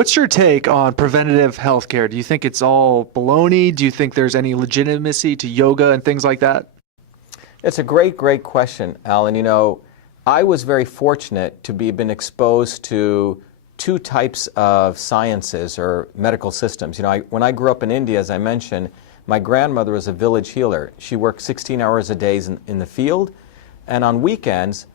What's your take on preventative healthcare? Do you think it's all baloney? Do you think there's any legitimacy to yoga and things like that? It's a great, great question, Alan. You know, I was very fortunate to be been exposed to two types of sciences or medical systems. You know, when I grew up in India, as I mentioned, my grandmother was a village healer. She worked 16 hours a day in the field, and on weekends,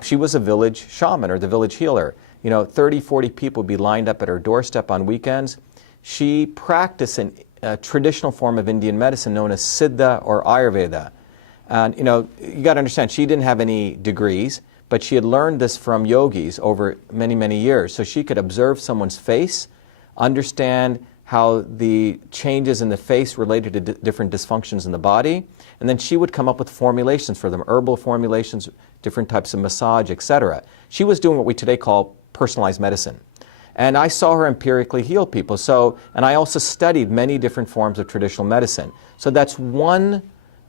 she was a village shaman or the village healer. You know, 30, 40 people would be lined up at her doorstep on weekends. She practiced a traditional form of Indian medicine known as Siddha or Ayurveda. And, you know, you got to understand, she didn't have any degrees, but she had learned this from yogis over many, many years. So she could observe someone's face, understand how the changes in the face related to different dysfunctions in the body, and then she would come up with formulations for them, herbal formulations, different types of massage, etc. She was doing what we today call personalized medicine. And I saw her empirically heal people. And I also studied many different forms of traditional medicine. So that's one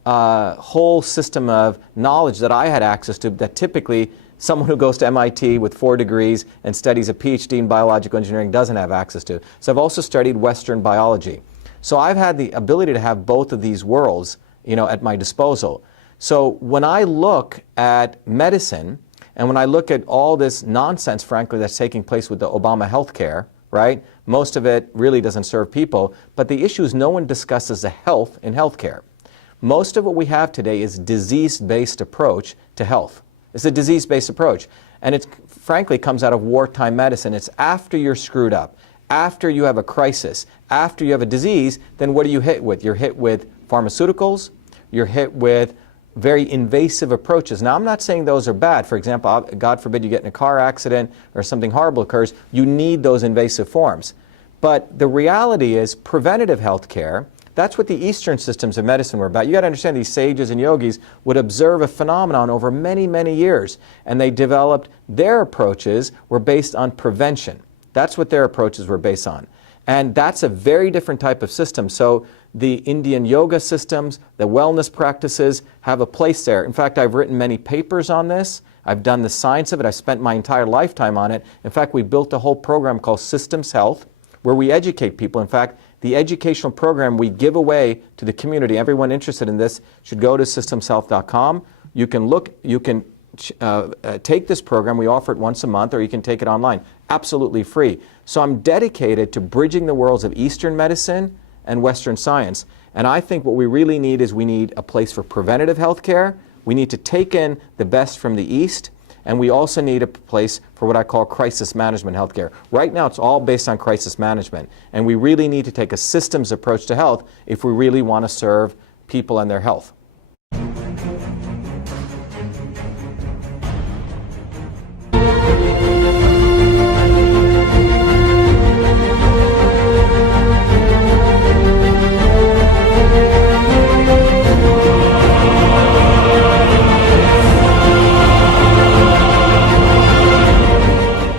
whole system of knowledge that I had access to that typically someone who goes to MIT with 4 degrees and studies a PhD in biological engineering doesn't have access to. So I've also studied Western biology. So I've had the ability to have both of these worlds, you know, at my disposal. So when I look at medicine, and when I look at all this nonsense, frankly, that's taking place with the Obama healthcare, right? Most of it really doesn't serve people, but the issue is no one discusses the health in healthcare. Most of what we have today is disease-based approach to health. It's a disease-based approach. And it frankly comes out of wartime medicine. It's after you're screwed up, after you have a crisis, after you have a disease, then what are you hit with? You're hit with pharmaceuticals, you're hit with very invasive approaches. Now, I'm not saying those are bad. For example, God forbid you get in a car accident or something horrible occurs, you need those invasive forms. But the reality is preventative health care, that's what the Eastern systems of medicine were about. You got to understand these sages and yogis would observe a phenomenon over many, many years, and they developed their approaches were based on prevention. That's what their approaches were based on. And that's a very different type of system. So the Indian yoga systems, the wellness practices have a place there. In fact, I've written many papers on this. I've done the science of it. I've spent my entire lifetime on it. In fact, we built a whole program called Systems Health, where we educate people. In fact, the educational program we give away to the community, everyone interested in this should go to systemshealth.com. You can take this program. We offer it once a month, or you can take it online. Absolutely free. So I'm dedicated to bridging the worlds of Eastern medicine and Western science. And I think what we really need is we need a place for preventative health care. We need to take in the best from the East. And we also need a place for what I call crisis management healthcare. Right now, it's all based on crisis management. And we really need to take a systems approach to health if we really want to serve people and their health.